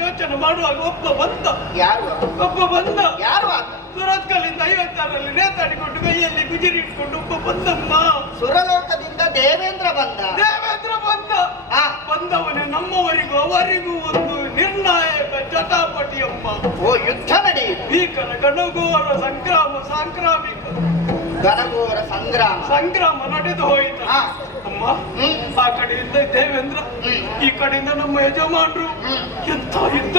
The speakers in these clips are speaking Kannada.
ಯೋಚನೆ ಮಾಡುವಾಗ ಒಬ್ಬ ಬಂದ. ಯಾರು? ಒಬ್ಬ ಬಂದ. ಯಾರು ಆತ? ಸುರತ್ಕಲ್ಲಿಂದ ಐವತ್ತಾರರಲ್ಲಿ ನೇತಾಡಿಕೊಂಡು ಕೈಯಲ್ಲಿ ಗುಜಿರಿ ಇಟ್ಕೊಂಡು ಒಬ್ಬ ಬಂದಮ್ಮ. ಸುರಲೋಕದಿಂದ ದೇವೇಂದ್ರ ಬಂದ. ದೇವೇಂದ್ರ ಬಂದ. ಆ, ಬಂದವನೇ ನಮ್ಮವರಿಗೂ ಅವರಿಗೂ ಒಂದು ಓ ಯುದ್ಧ ನಡೆಯಿತು ಭೀಕರ ಗಣಗೋರ ಸಂಗ್ರಾಮ ಸಾಂಕ್ರಾಮಿಕ ಘನಘೋರ ಸಂಗ್ರಾಮ. ಸಂಗ್ರಾಮ ನಡೆದು ಹೋಯಿತು. ಹಾ. ಅಮ್ಮ ಹ್ಮ್. ಆ ಕಡೆಯಿಂದ ದೇವೇಂದ್ರ ಹ್ಮ್. ಈ ಕಡೆಯಿಂದ ನಮ್ಮ ಯಜಮಾನರು. ಹ್ಮ್. ಯುದ್ಧ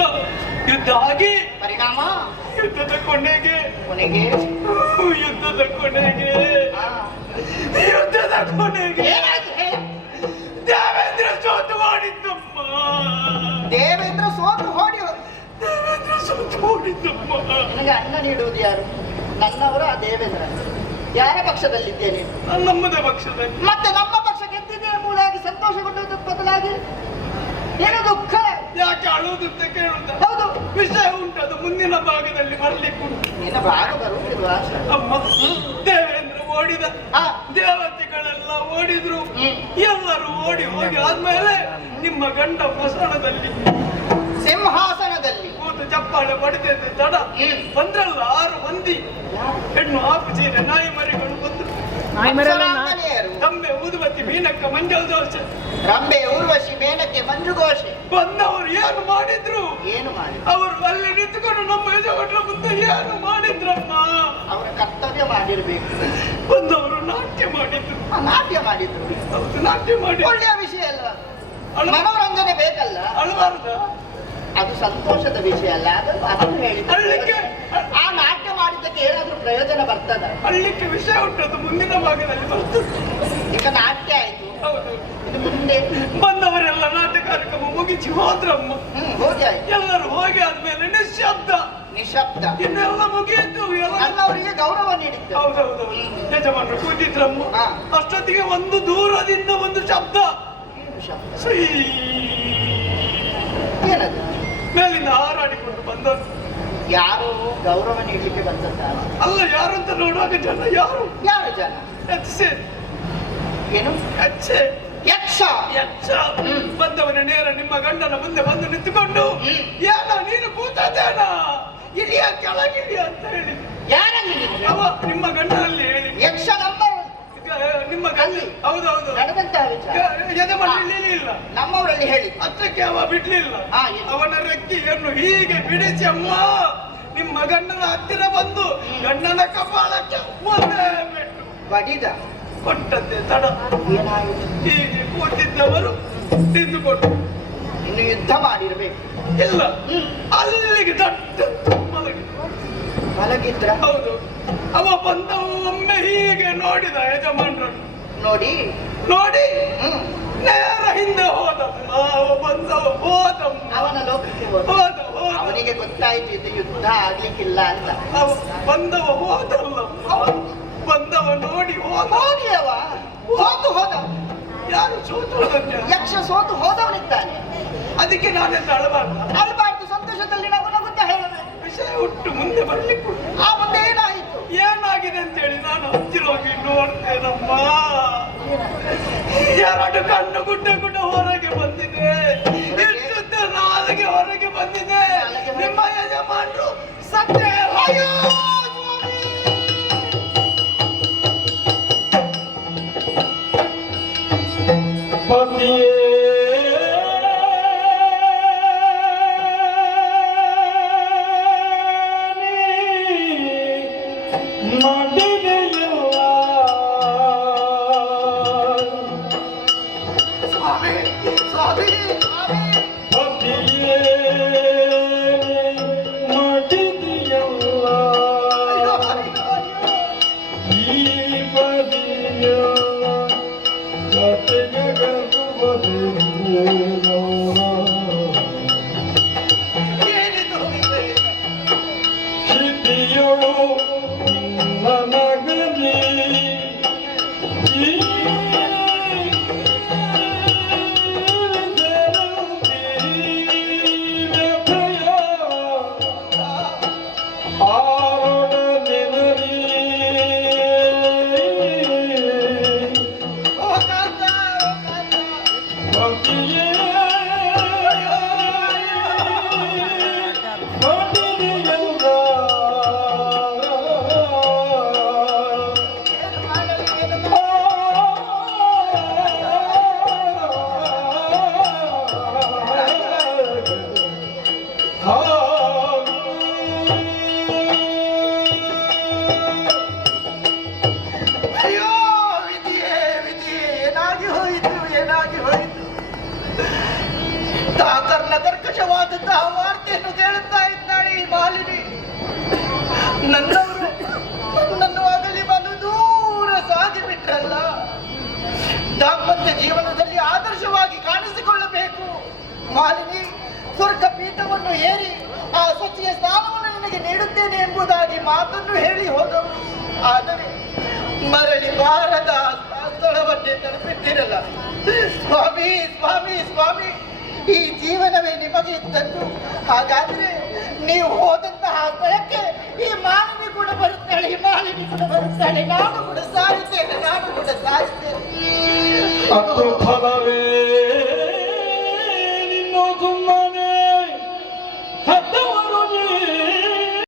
ಯುದ್ಧ ಆಗಿ. ಪರಿಣಾಮ. ಯುದ್ಧದ ಕೊನೆಗೆ. ಕೊನೆಗೆ. ಯುದ್ಧದ ಕೊನೆಗೆ. ಆ, ಯುದ್ಧದ ಕೊನೆಗೆ. ಏನಾಯ್ತು ಹೇಳು? ದೇವೇಂದ್ರ ಸೋತು ಮಾಡಿದ್ದಮ್ಮ. ದೇವೇಂದ್ರ ಸೋತು ಹೋದ ನಿನಗೆ ಅನ್ನ ನೀಡುವುದು ಯಾರು? ನನ್ನವರ ಆ ದೇವೇಂದ್ರ. ಯಾರ ಪಕ್ಷದಲ್ಲಿದ್ದೇನೆ ನಮ್ಮದೇ ಪಕ್ಷದಲ್ಲಿ. ಮತ್ತೆ ನಮ್ಮ ಪಕ್ಷ ಗೆದ್ದಿದೆ ಎಂಬುದಾಗಿ ಸಂತೋಷಗೊಂಡು ಬದಲಾಗಿ? ಏನು ದುಃಖ? ಯಾಕೆ ಅಳುವುದು ಅಂತ ಕೇಳುತ್ತ ಹೌದು. ವಿಷಯ ಅದು ಮುಂದಿನ ಭಾಗದಲ್ಲಿ ಬರ್ಲಿಕ್ಕುಂಟು ನಿನ್ನ ಭಾಗ ಬರುವುದಿಲ್ಲ ಅಮ್ಮ ದೇವೇಂದ್ರ ಓಡಿದ. ದೇವತೆಗಳೆಲ್ಲ ಓಡಿದ್ರು. ಎಲ್ಲರೂ ಓಡಿ ಹೋಗಿ ಆದ್ಮೇಲೆ ನಿಮ್ಮ ಗಂಡ ಪ್ರಸರಣದಲ್ಲಿ. ಕೂತು ಚಪ್ಪಾಳೆ ಬಡಿದೈತೆ ತಡ. ಬಂದ್ರಲ್ಲ ಆರು ಮಂದಿ. ಹೆಣ್ಣು ಆಪು ಸೀರೆ ನಾಯಿ ಮರಿಗಳು ಬಂದ್ರು. ತಂಬೆ ಊದುಬತ್ತಿ ಮೀನಕ್ಕ ಮಂಜಲ್ ದೋಸೆ. ರಂಬೆ ಊರ್ವಶಿ ಮೇನಕ್ಕೆ ಮಂಜು ಘೋಷೆ. ಬಂದವರು ಏನು ಮಾಡಿದ್ರು? ಏನು ಮಾಡಿ ಅವರು ಅಲ್ಲಿ ನಿಂತುಕೊಂಡು ನಮ್ಮ ಯಜಮಾನರ ಮುಂದೆ ಏನು ಮಾಡಿದ್ರಮ್ಮ? ಅವರ ಕರ್ತವ್ಯ ಮಾಡಿರ್ಬೇಕು. ಬಂದವರು ನಾಟ್ಯ ಮಾಡಿದ್ರು. ನಾಟ್ಯ ಮಾಡಿದ್ರು. ಹೌದು ನಾಟ್ಯ ಮಾಡಿ ಒಳ್ಳೆಯ ವಿಷಯ ಅಲ್ಲ ಅಳು- ಮನೋರಂಜನೆ ಬೇಕಲ್ಲ? ಅಳಬಾರ್ದ ಅದು ಸಂತೋಷದ ವಿಷಯ ಅಲ್ಲ. ಅದು ಅದನ್ನು ಹೇಳಿ ಆ ನಾಟ್ಯ ಮಾಡಿದ್ದಕ್ಕೆ ಏನಾದ್ರೂ ಪ್ರಯೋಜನ ಬರ್ತದ? ಅಳ್ಳಿಕ್ಕೆ ವಿಷಯ ಉಂಟು ಮುಂದಿನ ಭಾಗದಲ್ಲಿ ಬರ್ತದೆ. ಈಗ ನಾಟ್ಯ ಆಯ್ತು. ಹೌದು. ಇದು ಮುಂದೆ? ಬಂದವರೆಲ್ಲ ನಾಟ್ಯ ಕಾರ್ಯಕ್ರಮ ಮುಗಿಸಿ ಹೋದ್ರಮ್ಮ. ಹೋಗಿ ಆಯ್ತು ಎಲ್ಲರೂ ಹೋಗಿ ಆದ್ಮೇಲೆ ನಿಶಬ್ದ ನಿಶಬ್ದ ಇನ್ನೆಲ್ಲ ಮುಗಿಯಿತು ಎಲ್ಲ ಅವರಿಗೆ ಗೌರವ ನೀಡಿತ್ತು ಹೌದೌದು. ಯಜಮಾನರು ಕೂತಿದ್ರಮ್ಮ. ಅಷ್ಟೊತ್ತಿಗೆ ಒಂದು ದೂರದಿಂದ ಒಂದು ಶಬ್ದ. ಶಬ್ದ? ಮೇಲಿಂದ ಹಾರಾಡಿಕೊಂಡು ಬಂದದ್ದು ಯಾರು ಗೌರವ ನೀಡಲಿಕ್ಕೆ ಬಂದದ್ದ? ಅಲ್ಲ ಯಾರು ಅಂತ ನೋಡುವಾಗ ಜನ ಯಾರು? ಯಾರು ಜನ? ಏನು? ಎಚ್ಚೆ ಯಕ್ಷ. ಯಕ್ಷ. ಬಂದವನ ನೇರ ನಿಮ್ಮ ಗಂಡನ ಮುಂದೆ ಬಂದು ನಿಂತುಕೊಂಡು. ಏನ ನೀನು ಕೂತದೇನ ಇಳಿಯ ಕೆಳಗಿಳಿಯ ಅಂತ ಹೇಳಿ. ಯಾರ ಅವ ನಿಮ್ಮ ಗಂಡನಲ್ಲಿ ಹೇಳಿ. ಯಕ್ಷ ನಮ್ಮ ಈಗ ನಿಮ್ಮ ಗಲ್ಲಿ ಹೌದೌದು ನಡೆದಂತ ವಿಚಾರ. ಹಾ. ಇಳಿಲಿಲ್ಲ ನಮ್ಮವರಲ್ಲಿ ಹೇಳಿ. ಹತ್ತಕ್ಕೆ ಅವ ಬಿಡ್ಲಿಲ್ಲ. ಅವನ ರೆಕ್ಕಿಯನ್ನು ಹೀಗೆ ಬಿಡಿಸಿ ಅಮ್ಮ ನಿಮ್ಮ ಗಂಡನ ಹತ್ತಿರ ಬಂದು ಗಂಡನ ಕಪಾಳಕ್ಕೆ ಒಂದೇ ಬಿಟ್ಟು. ಬಡಿದ. ಕೊಟ್ಟಂತೆ ತಡ. ಹೀಗೆ ಕೂತಿದ್ದವರು ನಿಂತುಕೊಂಡು ಇನ್ನು ಯುದ್ಧ ಮಾಡಿರ್ಬೇಕು. ಇಲ್ಲ. ಅಲ್ಲಿಗೆ ದಟ್ಟ ಮಲಗಿ ಮಲಗಿದ್ರ? ಹೌದು. ಅವ ಬಂದ ಒಮ್ಮೆ ಹೀಗೆ ನೋಡಿದ ಯಜಮಾನರನ್ನು. ನೋಡಿ. ನೋಡಿ. ಹ್ಮ್. ನೇರ ಹಿಂದೆ ಅವ ಬಂದವ ಹೋದಮ್ಮ ಅವನ ಲೋಕಕ್ಕೆ ಹೋದ ಹೋದ ಹೋದ ಅವನಿಗೆ ಗೊತ್ತಾಯ್ತು ಇದು ಯುದ್ಧ ಆಗ್ಲಿಕ್ಕಿಲ್ಲ ಅಂತ. ಬಂದವ ಹೋದಲ್ಲ. ಬಂದವ ನೋಡಿ ಹೋದ. ಹೋತು ಹೋದ ಯಾರು ಸೋತು? ಯಕ್ಷ ಸೋತು ಹೋದವನಿದ್ದಾನೆ. ಅದಕ್ಕೆ ನಾನೆಲ್ಲ ಅಳಬಾರ್ದು? ಅಳಬಾರ್ದು. ಸಂತೋಷದಲ್ಲಿ ನಾವು ನಗುತ್ತಾ ಹೇಳಬೇಕು ವಿಷಯ ಉಟ್ಟು ಮುಂದೆ ಬರ್ಲಿಕ್ಕೆ ಆ ಮುಂದೆ ಏನಾಯ್ತು? ಏನಾಗಿದೆ ಅಂತೇಳಿ ನಾನು ಹತ್ತಿರ ಹೋಗಿ ನೋಡ್ತೇನಮ್ಮ. ಎರಡು ಕಣ್ಣು ಗುಡ್ಡ ಗುಡ್ಡ ಹೊರಗೆ ಬಂದಿದೆ. ಇಷ್ಟುದ್ದ ನಾಲಿಗೆ ಹೊರಗೆ ಬಂದಿದೆ. ನಿಮ್ಮ ಯಜಮಾನರು ಸತ್ಯ Oh. ಕರ್ಕಶವಾದಂತಹ ವಾರ್ತೆಯನ್ನು ಕೇಳುತ್ತಾ ಇದ್ದಾಳೆ ಈ ಮಾಲಿನಿ ನನ್ನವರು ನನ್ನನ್ನು ಆಗಲಿ ಬಂದು ದೂರ ಸಾಗಿಬಿಟ್ರಲ್ಲ. ದಾಂಪತ್ಯ ಜೀವನದಲ್ಲಿ ಆದರ್ಶವಾಗಿ ಕಾಣಿಸಿಕೊಳ್ಳಬೇಕು. ಮಾಲಿನಿ ಸ್ವರ್ಗ ಪೀಠವನ್ನು ಏರಿ ಆ ಸಚಿಯ ಸ್ಥಾನವನ್ನು ನಿನಗೆ ನೀಡುತ್ತೇನೆ ಎಂಬುದಾಗಿ ಮಾತನ್ನು ಹೇಳಿ ಹೋದವು ಆದರೆ ಮರಳಿ ಭಾರತ ಸ್ಥಳವನ್ನೇ ತಲುಪಿದ್ದೀರಲ್ಲ. ಸ್ವಾಮಿ ಸ್ವಾಮಿ ಸ್ವಾಮಿ. ಈ ಜೀವನವೇ ನಿಮಗೆ ಇದ್ದದ್ದು. ಹಾಗಾದ್ರೆ ನೀವು ಹೋದಂತಹ ಸ್ಥಳಕ್ಕೆ ಈ ಮಾನವಿ ಕೂಡ ಬರುತ್ತಾಳೆ ಈ ಮಾಲಿನಿ ಕೂಡ ಬರುತ್ತಾಳೆ. ನಾನು ಕೂಡ ಸಾಯುತ್ತೇನೆ, ನಾನು ಕೂಡ ಸಾಯುತ್ತೇನೆ.